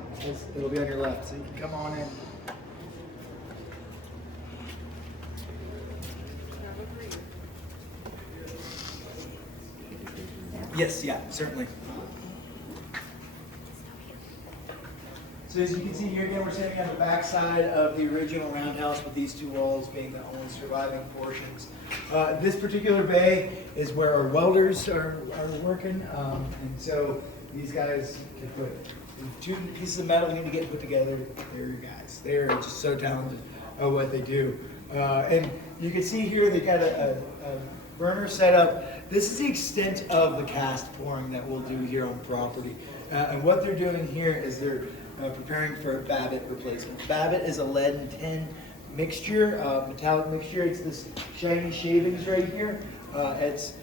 It'll be on your left, so you can come on in. Yes, yeah, certainly. So as you can see here again, we're sitting on the back side of the original Roundhouse with these two walls being the only surviving portions. This particular bay is where our welders are working, and so these guys can put two pieces of metal need to get put together. They're your guys. They're just so talented at what they do. And you can see here they got a burner set up. This is the extent of the cast pouring that we'll do here on property. And what they're doing here is they're preparing for a Babbitt replacement. Babbitt is a lead and tin mixture, metallic mixture. It's this shiny shavings right here. It's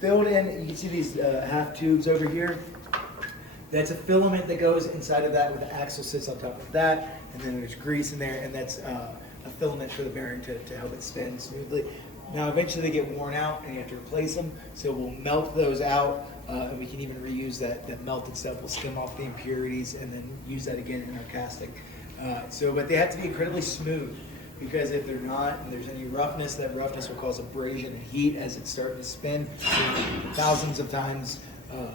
filled in, you can see these half tubes over here. That's a filament that goes inside of that, with the axle sits on top of that, and then there's grease in there, and that's a filament for the bearing to help it spin smoothly. Now eventually they get worn out and you have to replace them, so we'll melt those out, and we can even reuse that melted stuff. We'll skim off the impurities and then use that again in our casting. But they have to be incredibly smooth, because if they're not, and there's any roughness, that roughness will cause abrasion and heat as it's starting to spin thousands of times a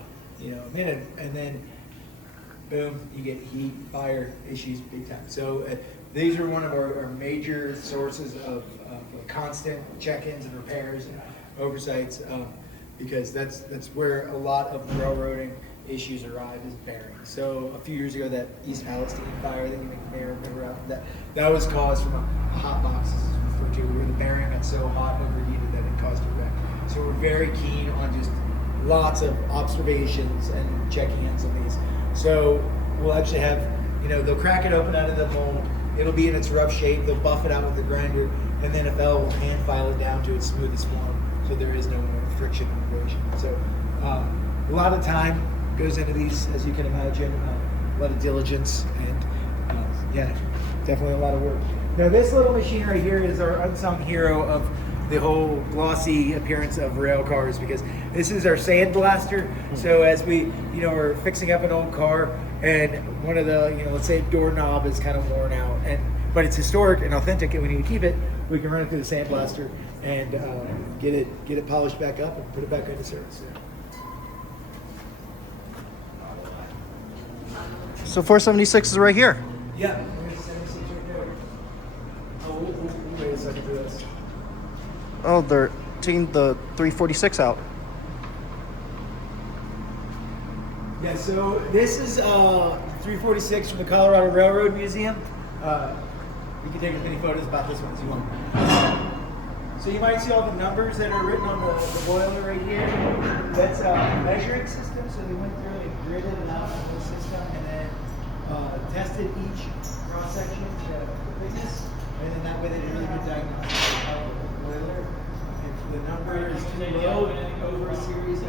minute, and then boom, you get heat, fire issues big time. So these are one of our major sources of constant check-ins and repairs and oversights, because that's where a lot of railroading issues arrive, is bearings. So a few years ago, that East Palestine fire that you may remember, that was caused from a hot box, referred to, where the bearing got so hot, overheated, that it caused a wreck. So we're very keen on just lots of observations and checking ins on these. So we'll actually have, they'll crack it open out of the mold. It'll be in its rough shape. They'll buff it out with the grinder, and then a fellow will hand file it down to its smoothest form, so there is no more friction and abrasion. So a lot of time goes into these, as you can imagine, a lot of diligence, and definitely a lot of work. Now this little machine right here is our unsung hero of the whole glossy appearance of rail cars, because this is our sand blaster. So as we, are fixing up an old car, and one of the, let's say doorknob is kind of worn out, but it's historic and authentic, and we need to keep it, we can run it through the sand blaster and get it polished back up and put it back into service. So 476 is right here. Yeah. We'll wait a second for this. Oh, they're taking the 346 out. Yeah, so this is 346 from the Colorado Railroad Museum. You can take as many photos about this one as you want. So you might see all the numbers that are written on the boiler right here. That's a measuring system, so they went through and gridded it out on the system, and then tested each cross-section to thickness, and then that way they did a really good diagnostic of the boiler. If the number is too low over a series of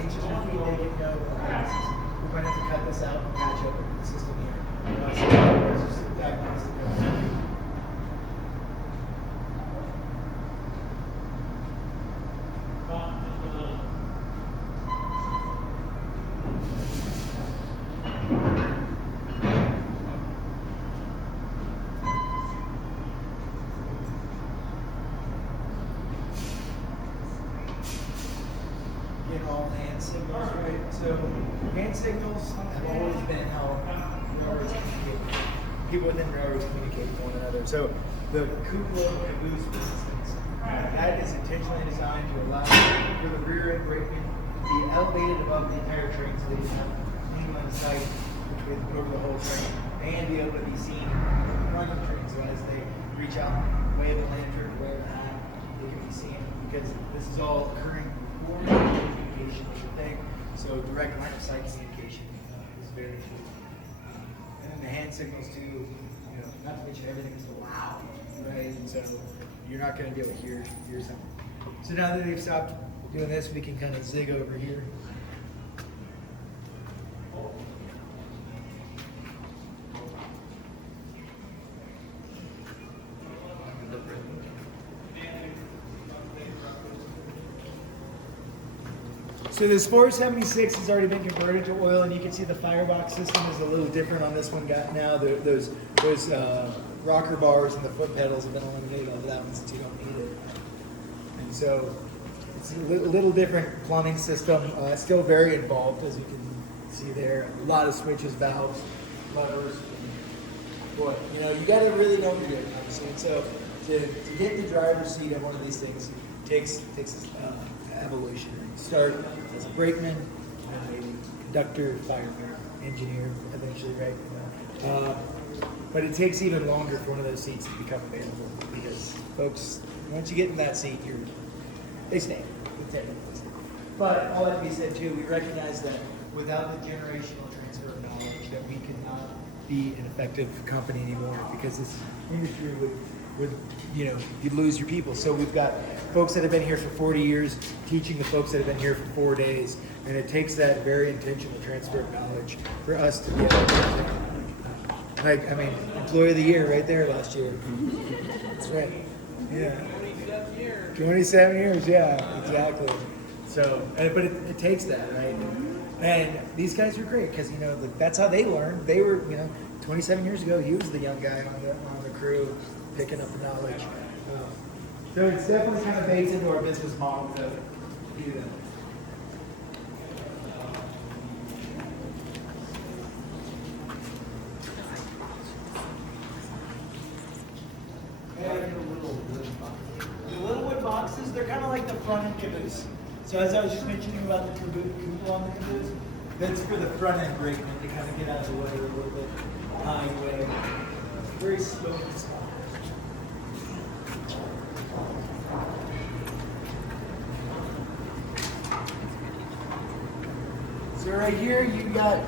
inches or feet, they can go, we might have to cut this out and patch up the system here. So it's just a diagnostic. Get all hands signals, right? So hand signals have always been how railroads communicate. People within railroads communicate with one another. So the cupola caboose, for instance, that is intentionally designed to allow for the rear end brakeman to be elevated above the entire train so they can have clean line of sight over the whole train and be able to be seen in front of the train. So as they reach out, wave a lantern, wave a hat, they can be seen because this is all occurring before the communication is a thing. So direct line of sight communication is very key. And then the hand signals too, not to mention everything is loud, right? So you're not going to be able to hear something. So now that they've stopped doing this, we can kind of zig over here. So this 476 has already been converted to oil, and you can see the firebox system is a little different on this one. Got now those rocker bars and the foot pedals have been eliminated off of that one since you don't need it. And so it's a little different plumbing system. Still very involved, as you can see there. A lot of switches, valves, levers. Boy, you got to really know what you're doing, obviously. And so to get in the driver's seat of one of these things takes evolution. Start as a brakeman, maybe conductor, fireman, engineer, eventually, right? But it takes even longer for one of those seats to become available because folks, once you get in that seat, they stay. But all that being said too, we recognize that without the generational transfer of knowledge, that we cannot be an effective company anymore because this industry would you'd lose your people. So we've got folks that have been here for 40 years teaching the folks that have been here for 4 days, and it takes that very intentional transfer of knowledge for us to be able to employee of the year right there last year. That's right. Yeah. 27 years, yeah, exactly. So, but it takes that, right? And these guys are great because that's how they learned. They were 27 years ago. He was the young guy on the crew, picking up the knowledge. So it's definitely kind of baked into our business model to do that. The little wood boxes, they're kind of like the front end caboose. So as I was just mentioning about the cupola on the caboose, that's for the front end brakeman to kind of get out of the way a little bit, highway. Very slow and small. So right here you got,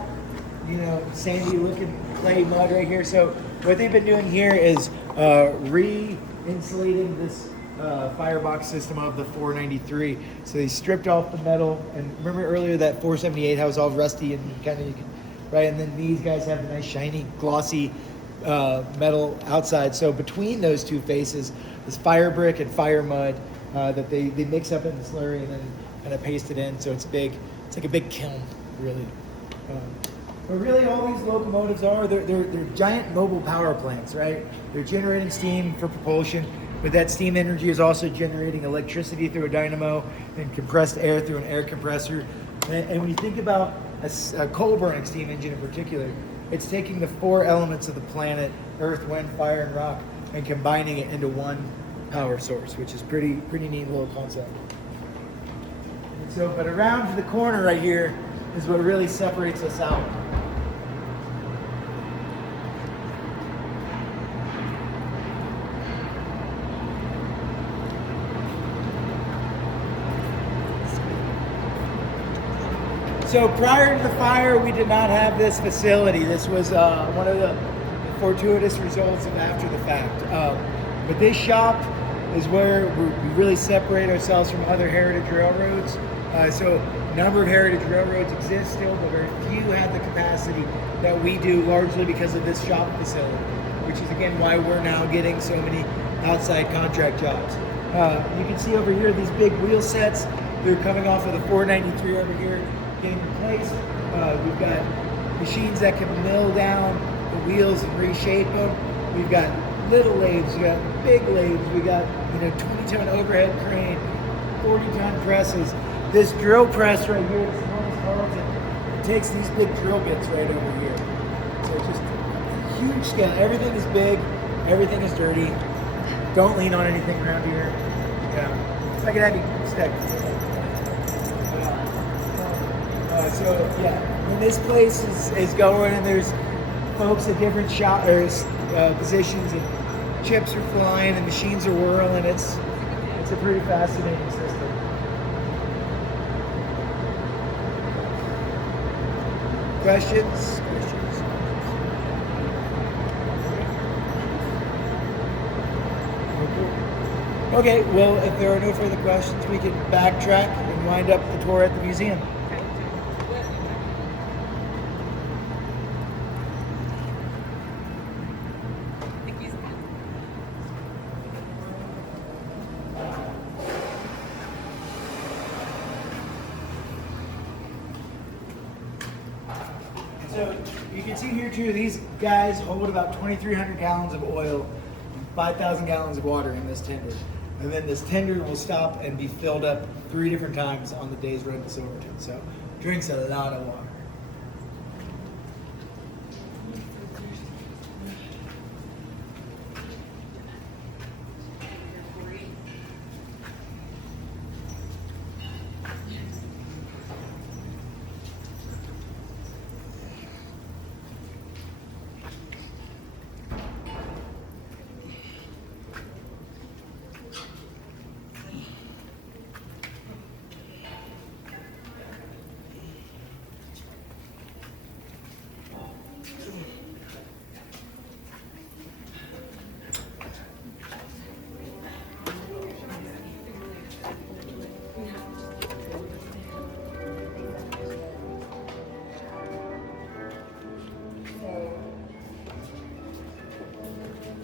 sandy looking clay mud right here. So what they've been doing here is re-insulating this firebox system of the 493. So they stripped off the metal, and remember earlier that 478 how it was all rusty and right? And then these guys have the nice shiny glossy metal outside. So between those two faces is fire brick and fire mud that they mix up in the slurry and then kind of paste it in. So it's big. It's like a big kiln, really. But really, all these locomotives they're giant mobile power plants, right? They're generating steam for propulsion, but that steam energy is also generating electricity through a dynamo and compressed air through an air compressor. And when you think about a coal-burning steam engine in particular, it's taking the 4 elements of the planet, earth, wind, fire, and rock, and combining it into one power source, which is pretty neat little concept. And so, but around the corner right here is what really separates us out. So prior to the fire, we did not have this facility. This was one of the fortuitous results of after the fact. But this shop is where we really separate ourselves from other heritage railroads. So a number of heritage railroads exist still, but very few have the capacity that we do, largely because of this shop facility, which is again why we're now getting so many outside contract jobs. You can see over here these big wheel sets. They're coming off of the 493 over here, getting replaced. We've got machines that can mill down the wheels and reshape them. We've got little lathes, we got big lathes, we got 20-ton overhead crane, 40-ton presses. This drill press right here is carves it takes these big drill bits right over here. So it's just a huge scale. Everything is big, everything is dirty. Don't lean on anything around here. Yeah. I can have you stack this. So yeah, when this place is going and there's folks at different shop or positions and chips are flying and machines are whirling, it's a pretty fascinating system. Questions? Okay, well, if there are no further questions, we can backtrack and wind up the tour at the museum. So you can see here too, these guys hold about 2,300 gallons of oil and 5,000 gallons of water in this tender. And then this tender will stop and be filled up 3 different times on the day's run to Silverton. So drinks a lot of water.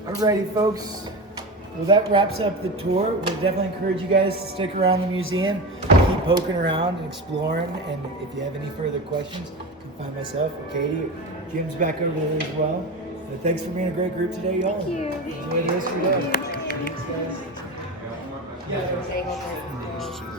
Alrighty, folks. Well, that wraps up the tour. We'll definitely encourage you guys to stick around the museum, keep poking around and exploring. And if you have any further questions, you can find myself or Katie. Jim's back over there as well. But thanks for being a great group today, y'all. Thank you. Enjoy the rest of your day. Thank you. Yeah.